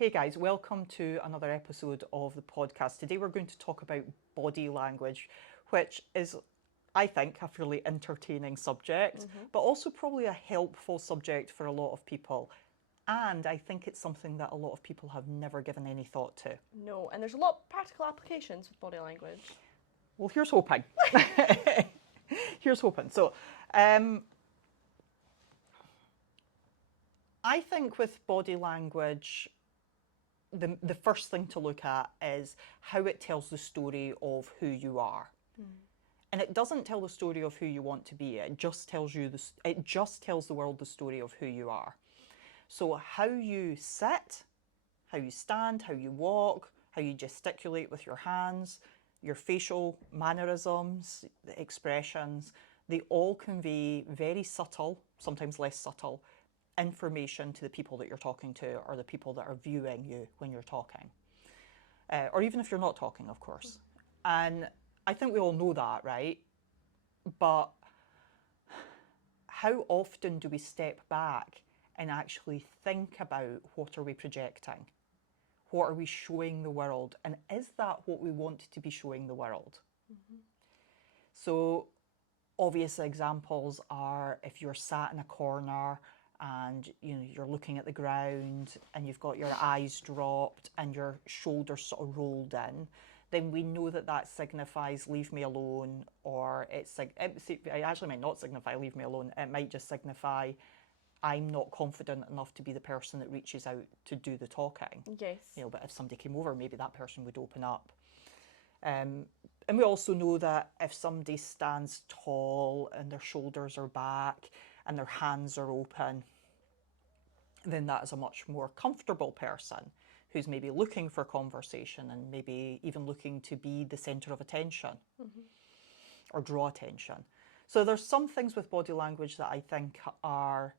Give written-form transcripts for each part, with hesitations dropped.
Hey guys, welcome to another episode of the podcast. Today we're going to talk about body language, which is, I think, a fairly entertaining subject, but also probably a helpful subject for a lot of people. And I think it's something that a lot of people have never given any thought to. No, and there's a lot of practical applications with body language. Well, here's hoping. Here's hoping. So, I think with body language, the first thing to look at is how it tells the story of who you are. And it doesn't tell the story of who you want to be. It just tells the world the story of who you are. So how you sit, how you stand, how you walk, how you gesticulate with your hands, your facial mannerisms, the expressions, they all convey very subtle, sometimes less subtle, information to the people that you're talking to or the people that are viewing you when you're talking. Or even if you're not talking, of course. And I think we all know that, right? But how often do we step back and actually think about what are we projecting? What are we showing the world? And is that what we want to be showing the world? So obvious examples are if you're sat in a corner and you're looking at the ground and you've got your eyes dropped and your shoulders sort of rolled in, then we know that signifies leave me alone, or it actually might not signify leave me alone. It might just signify I'm not confident enough to be the person that reaches out to do the talking. Yes. But if somebody came over, maybe that person would open up. And we also know that if somebody stands tall and their shoulders are back and their hands are open, then that is a much more comfortable person who's maybe looking for conversation and maybe even looking to be the centre of attention or draw attention. So there's some things with body language that I think are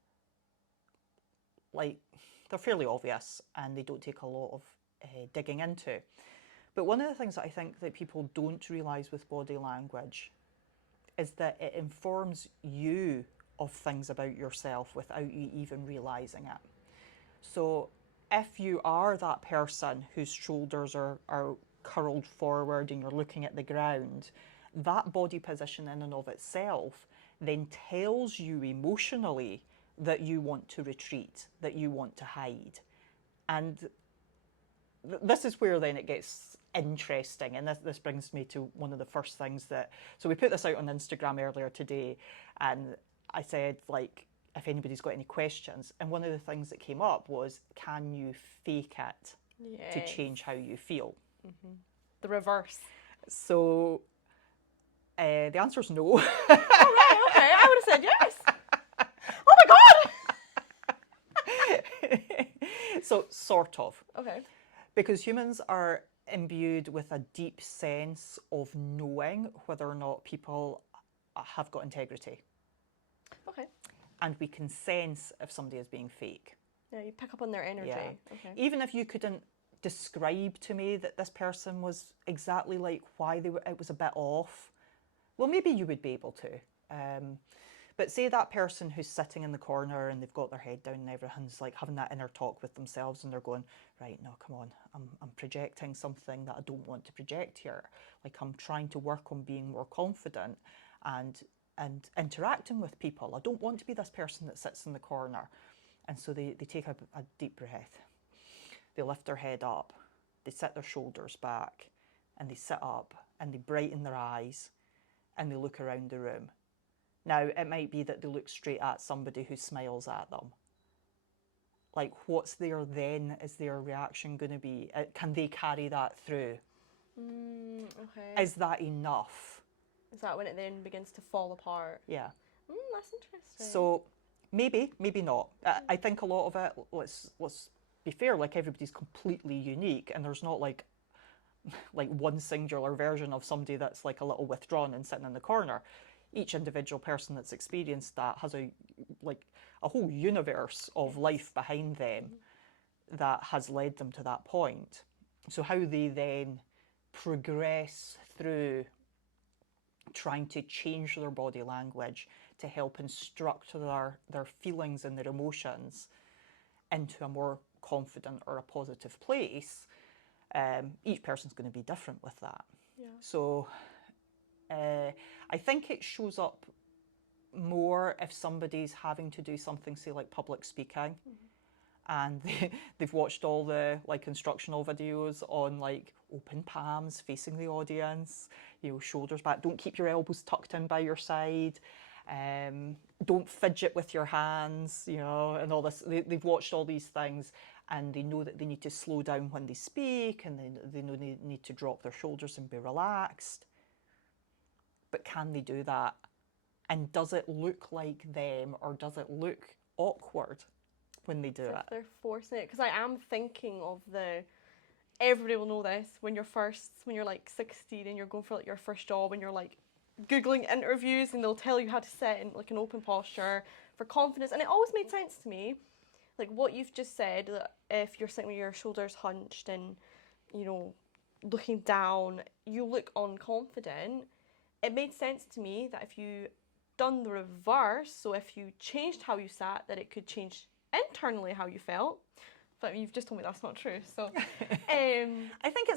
they're fairly obvious and they don't take a lot of digging into. But one of the things that I think that people don't realise with body language is that it informs you of things about yourself without you even realising it. So if you are that person whose shoulders are curled forward and you're looking at the ground, that body position in and of itself then tells you emotionally that you want to retreat, that you want to hide. And this is where then it gets interesting, and this brings me to one of the first things so we put this out on Instagram earlier today, and I said, if anybody's got any questions, and one of the things that came up was, can you fake it to change how you feel? The reverse. So the answer is no. Oh, right, okay, I would have said yes. Oh my God! So sort of. Okay. Because humans are imbued with a deep sense of knowing whether or not people have got integrity. Okay. And we can sense if somebody is being fake. Yeah, you pick up on their energy. Yeah. Okay. Even if you couldn't describe to me that this person was exactly why it was a bit off, well, maybe you would be able to. But say that person who's sitting in the corner and they've got their head down and everyone's having that inner talk with themselves and they're going, right, no, come on, I'm projecting something that I don't want to project here. I'm trying to work on being more confident and interacting with people. I don't want to be this person that sits in the corner. And so they take a deep breath. They lift their head up, they sit their shoulders back, and they sit up and they brighten their eyes and they look around the room. Now, it might be that they look straight at somebody who smiles at them. What's there then? Is their reaction going to be? Can they carry that through? Okay. Is that enough? Is that when it then begins to fall apart? Yeah. That's interesting. So maybe not. I think a lot of it, let's be fair, everybody's completely unique and there's not one singular version of somebody that's a little withdrawn and sitting in the corner. Each individual person that's experienced that has a whole universe of life behind them that has led them to that point. So how they then progress through trying to change their body language to help instruct their feelings and their emotions into a more confident or a positive place, each person's going to be different with that. Yeah. So I think it shows up more if somebody's having to do something, say like public speaking, and they've watched all the like instructional videos on like open palms, facing the audience, shoulders back, don't keep your elbows tucked in by your side, don't fidget with your hands, and all this. They've watched all these things, and they know that they need to slow down when they speak, and they know they need to drop their shoulders and be relaxed. But can they do that? And does it look like them, or does it look awkward when they do it? If they're forcing it, because I am thinking of everybody will know this, when you're like 16 and you're going for like your first job, and you're like Googling interviews, and they'll tell you how to sit in like an open posture for confidence. And it always made sense to me, like what you've just said, that if you're sitting with your shoulders hunched and, looking down, you look unconfident. It made sense to me that if you done the reverse, so if you changed how you sat, that it could change internally how you felt. But you've just told me that's not true. So I think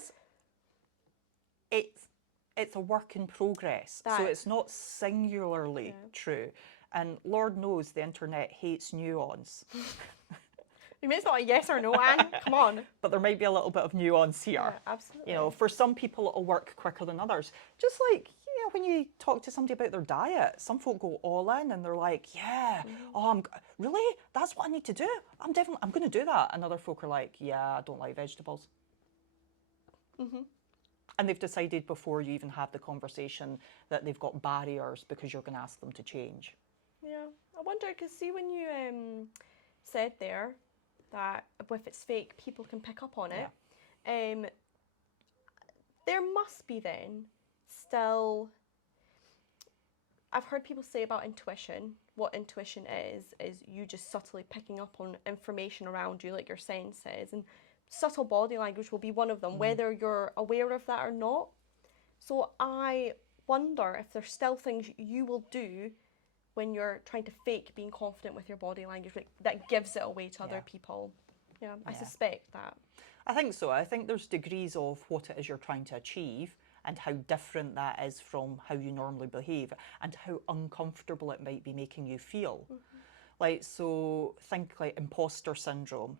it's a work in progress. So it's not singularly true. And Lord knows the internet hates nuance. I mean, it's not a yes or no, Anne. Come on. But there might be a little bit of nuance here. Yeah, absolutely. For some people it'll work quicker than others. Just like, when you talk to somebody about their diet, some folk go all in and they're like, really? That's what I need to do? I'm going to do that. And other folk are like, yeah, I don't like vegetables. And they've decided before you even have the conversation that they've got barriers because you're going to ask them to change. Yeah, I wonder, because see when you said there that if it's fake, people can pick up on it, there must be then still, I've heard people say about intuition, what intuition is you just subtly picking up on information around you, like your senses, and subtle body language will be one of them, whether you're aware of that or not. So I wonder if there's still things you will do when you're trying to fake being confident with your body language, like, that gives it away to other people. Yeah, I suspect that. I think so. I think there's degrees of what it is you're trying to achieve and how different that is from how you normally behave and how uncomfortable it might be making you feel. Like, so think like imposter syndrome.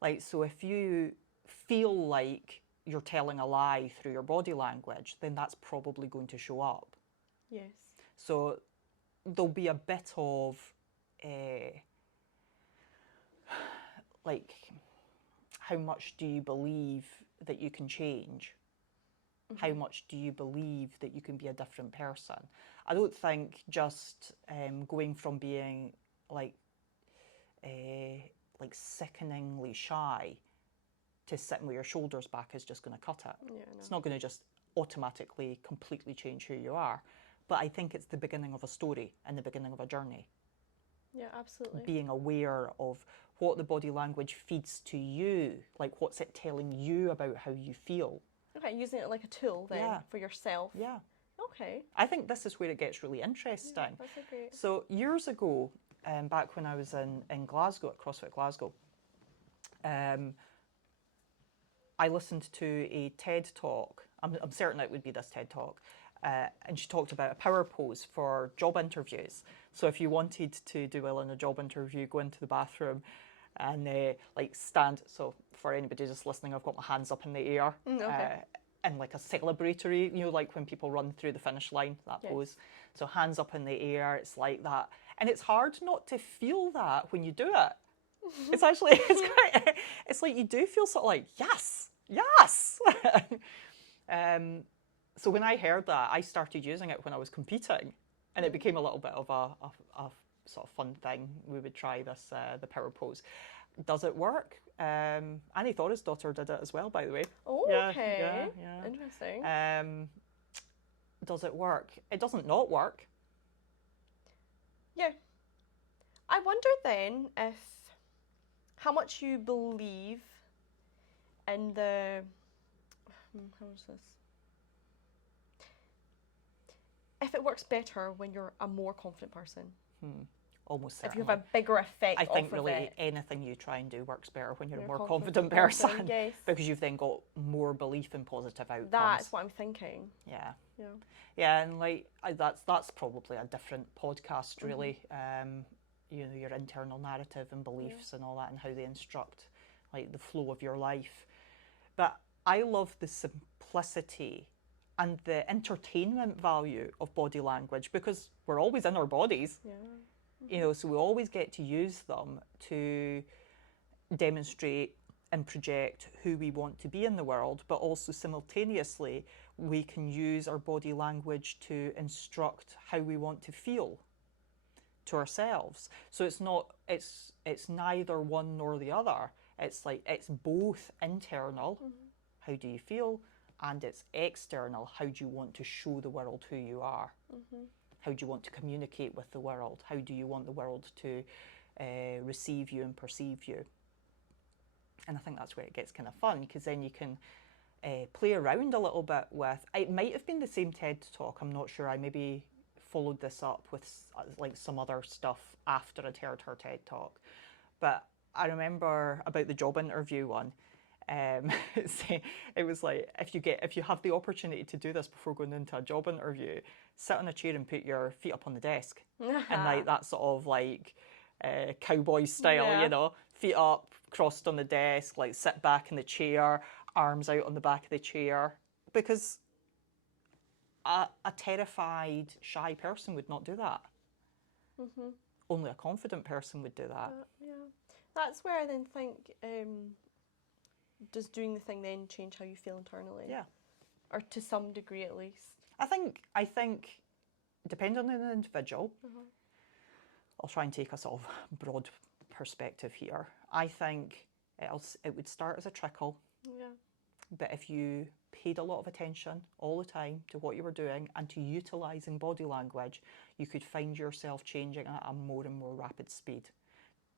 Like, so if you feel like you're telling a lie through your body language, then that's probably going to show up. Yes. So there'll be a bit of like, how much do you believe that you can change? How much do you believe that you can be a different person? I don't think just going from being like sickeningly shy to sitting with your shoulders back is just going to cut it. Yeah, no. It's not going to just automatically completely change who you are. But I think it's the beginning of a story and the beginning of a journey. Yeah, absolutely. Being aware of what the body language feeds to you, like what's it telling you about how you feel. Okay, using it like a tool then for yourself. Yeah. Okay. I think this is where it gets really interesting. Yeah, that's a great. So years ago, back when I was in Glasgow, at CrossFit Glasgow, I listened to a TED talk. I'm certain it would be this TED talk. And she talked about a power pose for job interviews. So if you wanted to do well in a job interview, go into the bathroom and like stand. So for anybody just listening, I've got my hands up in the air. In like a celebratory, like when people run through the finish line, that pose. So hands up in the air, it's like that. And it's hard not to feel that when you do it. It's actually, it's like you do feel sort of like, yes. So when I heard that, I started using it when I was competing, and it became a little bit of a sort of fun thing. We would try this, the power pose. Does it work? Annie Thorisdottir did it as well, by the way. Oh, okay. Yeah. Interesting. Does it work? It doesn't not work. Yeah. I wonder then if how much you believe in the how is this? If it works better when you're a more confident person. almost If certainly. you have a bigger effect I think off really of it. anything you try and do works better when you're a You're more a confident person, person, yes. because you've then got more belief in positive outcomes. That's what I'm thinking. Yeah. Yeah. Yeah, and like that's probably a different podcast, really. You know, your internal narrative and beliefs and all that, and how they instruct like the flow of your life. But I love the simplicity and the entertainment value of body language, because we're always in our bodies. Yeah. You know, so we always get to use them to demonstrate and project who we want to be in the world, but also simultaneously we can use our body language to instruct how we want to feel to ourselves. So it's neither one nor the other. It's like it's both internal, how do you feel, and it's external, how do you want to show the world who you are. How do you want to communicate with the world? How do you want the world to receive you and perceive you? And I think that's where it gets kind of fun, because then you can play around a little bit with. It might have been the same TED talk. I'm not sure. I maybe followed this up with like some other stuff after I'd heard her TED talk. But I remember about the job interview one. It was like, if you have the opportunity to do this before going into a job interview, sit on a chair and put your feet up on the desk, and like that sort of like cowboy style, you know, feet up, crossed on the desk, like sit back in the chair, arms out on the back of the chair, because a terrified, shy person would not do that. Only a confident person would do that. Yeah, that's where I then think, does doing the thing then change how you feel internally? Yeah, or to some degree at least. I think depending on the individual, I'll try and take a sort of broad perspective here. I think it would start as a trickle. Yeah. But if you paid a lot of attention all the time to what you were doing and to utilising body language, you could find yourself changing at a more and more rapid speed,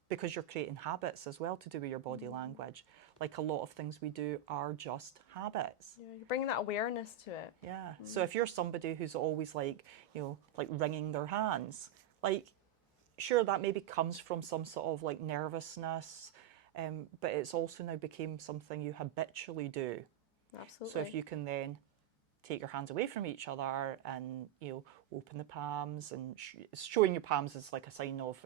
because you're creating habits as well to do with your body language. Like a lot of things we do are just habits. Yeah, you're bringing that awareness to it. Yeah. So if you're somebody who's always like, you know, like wringing their hands, like, sure, that maybe comes from some sort of like nervousness, but it's also now became something you habitually do. Absolutely. So if you can then take your hands away from each other and, you know, open the palms, and showing your palms is like a sign of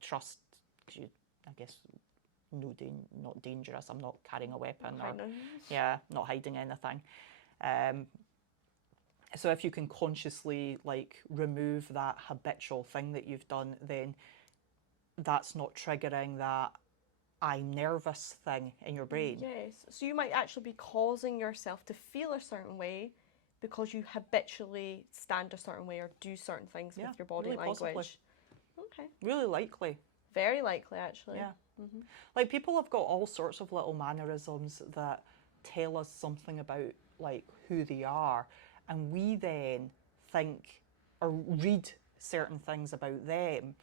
trust, because you, I guess, not dangerous. I'm not carrying a weapon, or not hiding anything. So if you can consciously like remove that habitual thing that you've done, then that's not triggering that I'm nervous thing in your brain. Yes. So you might actually be causing yourself to feel a certain way because you habitually stand a certain way or do certain things with your body really language. possibly. Okay. Really likely. Very likely, actually. Yeah. Like people have got all sorts of little mannerisms that tell us something about like who they are, and we then think or read certain things about them,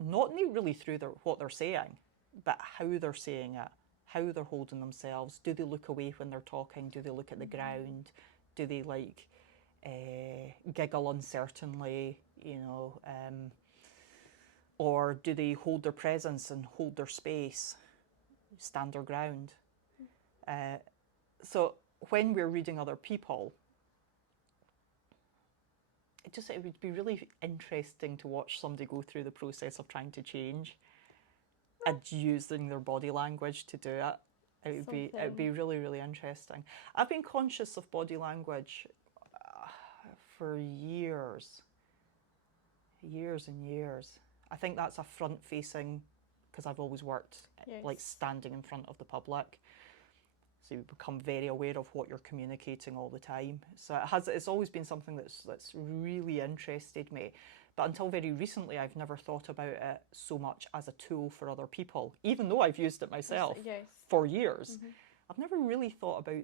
not really through what they're saying, but how they're saying it, how they're holding themselves. Do they look away when they're talking? Do they look at the ground? Do they like giggle uncertainly, you know, or do they hold their presence and hold their space, stand their ground? So when we're reading other people, it would be really interesting to watch somebody go through the process of trying to change and using their body language to do it. It would be really, really interesting. I've been conscious of body language for years and years. I think that's a front-facing, because I've always worked like standing in front of the public. So you become very aware of what you're communicating all the time. So it's always been something that's really interested me. But until very recently, I've never thought about it so much as a tool for other people, even though I've used it myself for years. I've never really thought about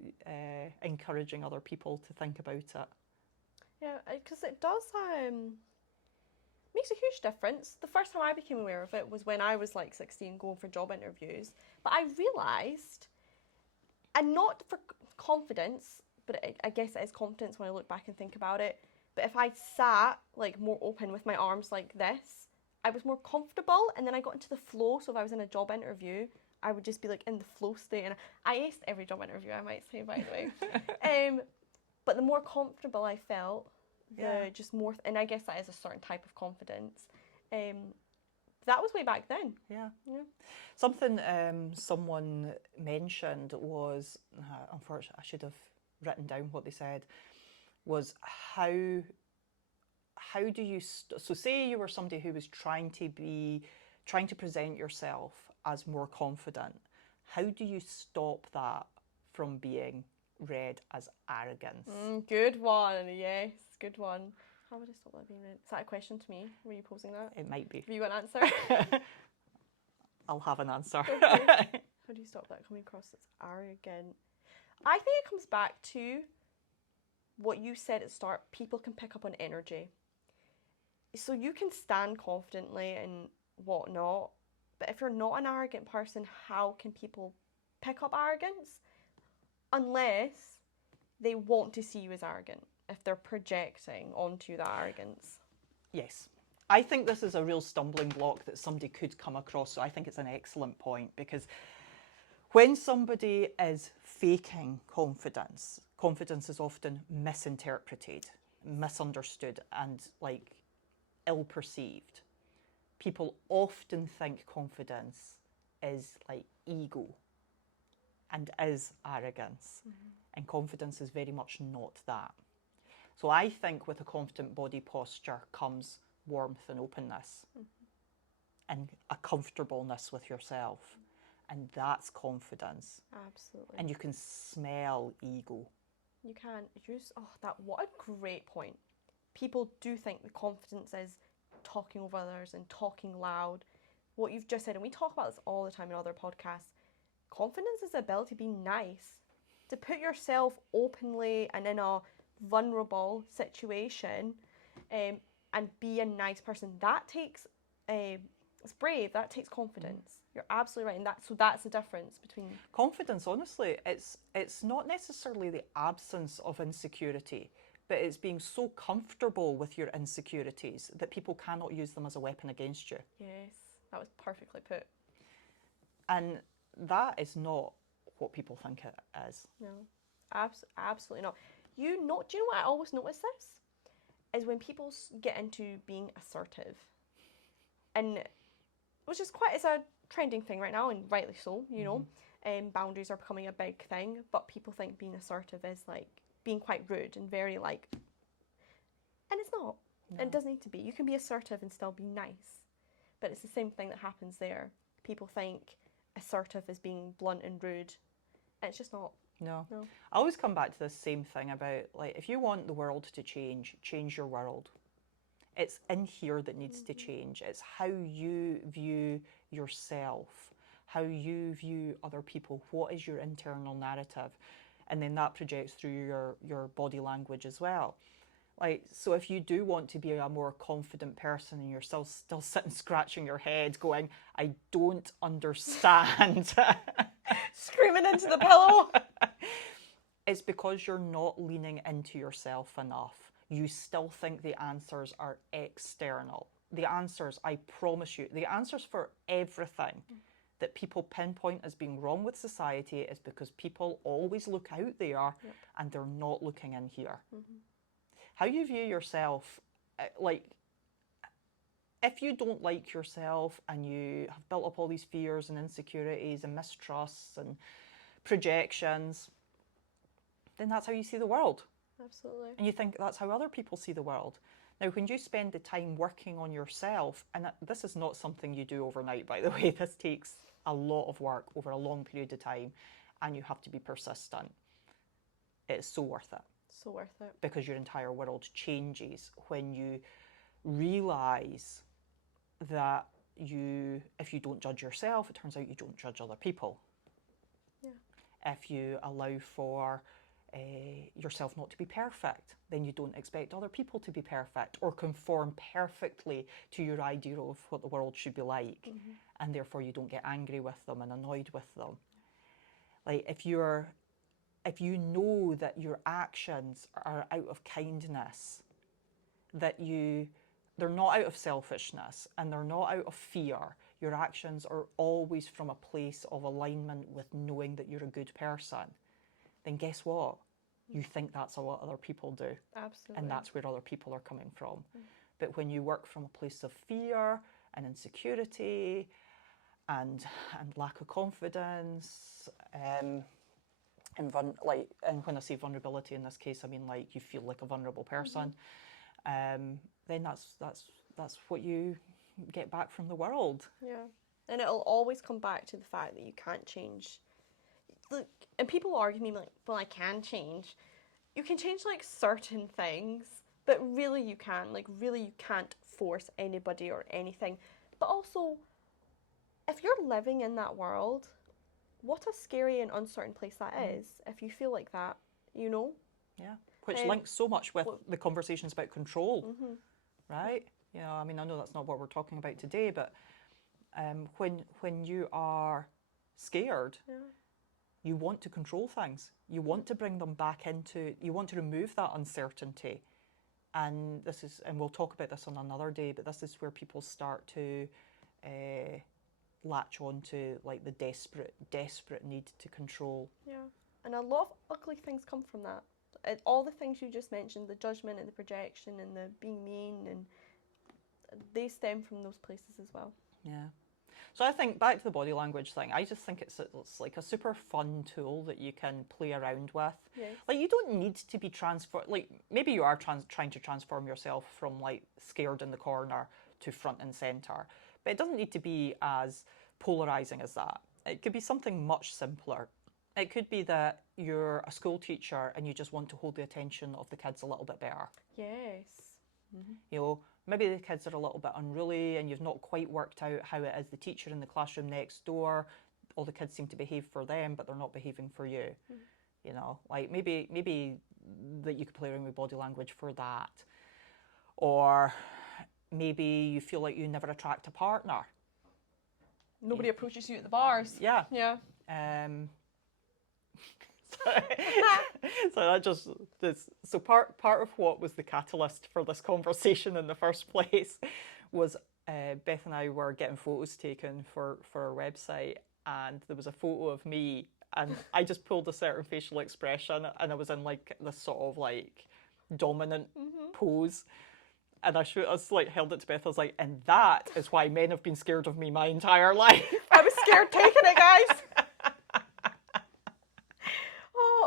encouraging other people to think about it. Yeah, because it does makes a huge difference. The first time I became aware of it was when I was like 16 going for job interviews. But I realised, and not for confidence, but I guess it is confidence when I look back and think about it, but if I sat like more open with my arms like this I was more comfortable, and then I got into the flow. So if I was in a job interview, I would just be like in the flow state, and I aced every job interview, I might say, by the way. But the more comfortable I felt, the just more, and I guess that is a certain type of confidence. That was way back then. Yeah. Yeah. Something someone mentioned was, unfortunately, I should have written down what they said, was how do you, so say you were somebody who was trying to present yourself as more confident, how do you stop that from being read as arrogance? Good one, yes, good one. How would I stop that being read? Is that a question to me? Were you posing that? It might be. Have you got an answer? I'll have an answer. Okay. How do you stop that coming across as arrogant? I think it comes back to what you said at the start. People can pick up on energy. So you can stand confidently and whatnot, but if you're not an arrogant person, how can people pick up arrogance? Unless they want to see you as arrogant, if they're projecting onto that arrogance. Yes. I think this is a real stumbling block that somebody could come across, so I think it's an excellent point, because when somebody is faking confidence, confidence is often misinterpreted, misunderstood, and like ill-perceived. People often think confidence is like ego and is arrogance, and confidence is very much not that. So I think with a confident body posture comes warmth and openness, and a comfortableness with yourself, and that's confidence. Absolutely. And you can smell ego. You can use, what a great point. People do think the confidence is talking over others and talking loud. What you've just said, and we talk about this all the time in other podcasts, confidence is the ability to be nice, to put yourself openly and in a vulnerable situation, and be a nice person. That takes, it's brave, that takes confidence. You're absolutely right, and that's the difference between... Confidence, honestly, it's not necessarily the absence of insecurity, but it's being so comfortable with your insecurities that people cannot use them as a weapon against you. Yes, that was perfectly put. And that is not what people think it is. No, absolutely not. Do you know what I always notice this? Is when people get into being assertive. And which is it's a trending thing right now, and rightly so, you know. Boundaries are becoming a big thing, but people think being assertive is like being quite rude and very like, and it's not. No. It doesn't need to be. You can be assertive and still be nice. But it's the same thing that happens there. People think assertive is being blunt and rude, and it's just not. No. I always come back to this same thing about, like, if you want the world to change your world. It's in here that needs to change. It's how you view yourself, how you view other people. What is your internal narrative? And then that projects through your body language as well. Like, so if you do want to be a more confident person and you're still sitting scratching your head going, I don't understand. Screaming into the pillow. It's because you're not leaning into yourself enough. You still think the answers are external. The answers, I promise you, the answers for everything that people pinpoint as being wrong with society is because people always look out there and they're not looking in here. How you view yourself, like, if you don't like yourself and you have built up all these fears and insecurities and mistrusts and projections, then that's how you see the world. Absolutely. And you think that's how other people see the world. Now, when you spend the time working on yourself, and this is not something you do overnight, by the way, this takes a lot of work over a long period of time, and you have to be persistent. It's so worth it. So worth it. Because your entire world changes when you realise that if you don't judge yourself, it turns out you don't judge other people. Yeah. If you allow for yourself not to be perfect, then you don't expect other people to be perfect or conform perfectly to your idea of what the world should be like, and therefore you don't get angry with them and annoyed with them. Like, if you know that your actions are out of kindness, that you they're not out of selfishness and they're not out of fear. Your actions are always from a place of alignment with knowing that you're a good person. Then guess what? You think that's what other people do. Absolutely. And that's where other people are coming from. But when you work from a place of fear and insecurity and lack of confidence, and when I say vulnerability in this case, I mean like you feel like a vulnerable person, then that's what you get back from the world. Yeah. And it'll always come back to the fact that you can't change. Look, and people argue me like, well, I can change. You can change like certain things, but really you can. Like really you can't force anybody or anything. But also, if you're living in that world, what a scary and uncertain place that is if you feel like that, you know? Yeah. Which links so much with the conversations about control, right? You know, I mean, I know that's not what we're talking about today, but when you are scared, you want to control things. You want to bring them back into, you want to remove that uncertainty. And we'll talk about this on another day, but this is where people start to latch on to like the desperate need to control. Yeah. And a lot of ugly things come from that. All the things you just mentioned, the judgment and the projection and the being mean, and they stem from those places as well. Yeah. So I think back to the body language thing, I just think it's like a super fun tool that you can play around with. Yes. Like you don't need to be like maybe you are trying to transform yourself from like scared in the corner to front and center, but it doesn't need to be as polarizing as that. It could be something much simpler. It could be that you're a school teacher and you just want to hold the attention of the kids a little bit better. Yes. You know, maybe the kids are a little bit unruly and you've not quite worked out how it is the teacher in the classroom next door. All the kids seem to behave for them, but they're not behaving for you. You know, like maybe that you could play around with body language for that. Or maybe you feel like you never attract a partner. Nobody approaches you at the bars. Yeah. Yeah. So that just so part of what was the catalyst for this conversation in the first place was Beth and I were getting photos taken for our website, and there was a photo of me and I just pulled a certain facial expression and I was in like this sort of like dominant pose, and I like held it to Beth. I was like, and that is why men have been scared of me my entire life. I was scared taking it, guys.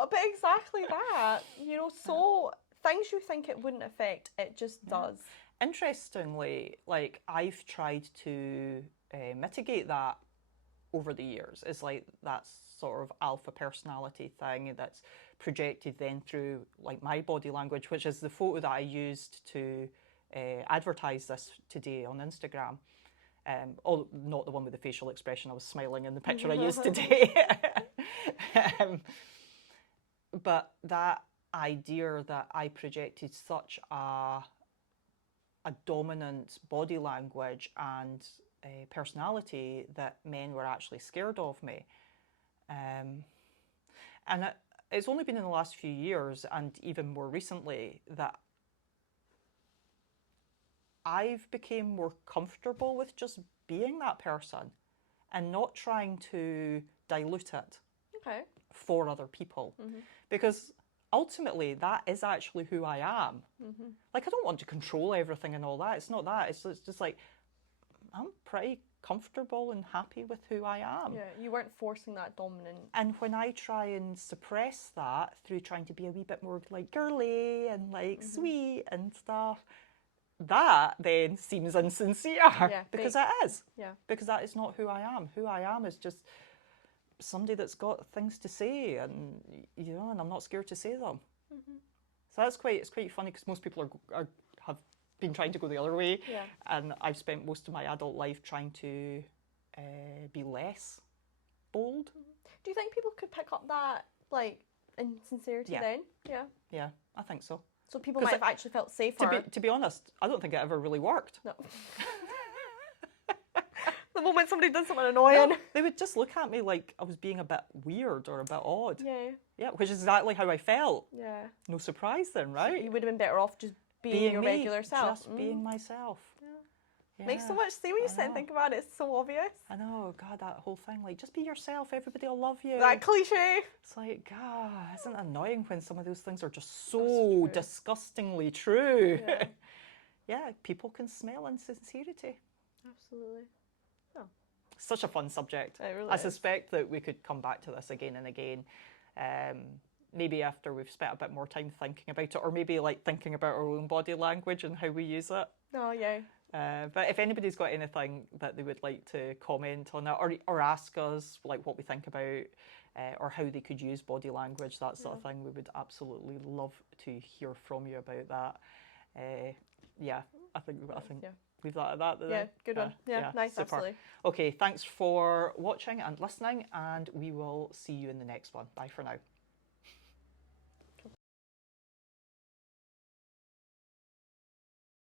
But exactly that, you know, so things you think it wouldn't affect, it just does. Interestingly, like I've tried to mitigate that over the years. It's like that sort of alpha personality thing that's projected then through like my body language, which is the photo that I used to advertise this today on Instagram. Not the one with the facial expression. I was smiling in the picture I used today. But that idea that I projected such a dominant body language and personality that men were actually scared of me. And it's only been in the last few years, and even more recently, that I've become more comfortable with just being that person and not trying to dilute it. Okay. For other people, because ultimately that is actually who I am. Like I don't want to control everything and all that. It's not that. It's just like I'm pretty comfortable and happy with who I am. Yeah, you weren't forcing that dominant. And when I try and suppress that through trying to be a wee bit more like girly and like sweet and stuff, that then seems insincere. Yeah, because fake. it is. Yeah. Because that is not who I am. Who I am is just somebody that's got things to say, and you know, and I'm not scared to say them. So it's quite funny because most people have been trying to go the other way, and I've spent most of my adult life trying to be less bold. Do you think people could pick up that like insincerity then? Yeah. Yeah, I think so. So people might have actually felt safer. To be honest, I don't think it ever really worked. No. The moment somebody did something annoying. No, they would just look at me like I was being a bit weird or a bit odd. Yeah. Yeah, which is exactly how I felt. Yeah. No surprise then, right? You would have been better off just being your me, regular self. just being myself. Makes so much sense when you sit and think about it. It's so obvious. I know, God, that whole thing, like, just be yourself, everybody will love you. That cliche. It's like, God, isn't it annoying when some of those things are just so disgustingly true? Yeah. Yeah, people can smell insincerity. Absolutely. Such a fun subject. It really I is. suspect that we could come back to this again and again. Maybe after we've spent a bit more time thinking about it, or maybe like thinking about our own body language and how we use it. Oh, yeah. But if anybody's got anything that they would like to comment on that, or ask us like what we think about, or how they could use body language, that sort of thing, we would absolutely love to hear from you about that. Yeah, I think leave that at that. Yeah, good one. Yeah, nice, super. absolutely. Okay, thanks for watching and listening, and we will see you in the next one. Bye for now.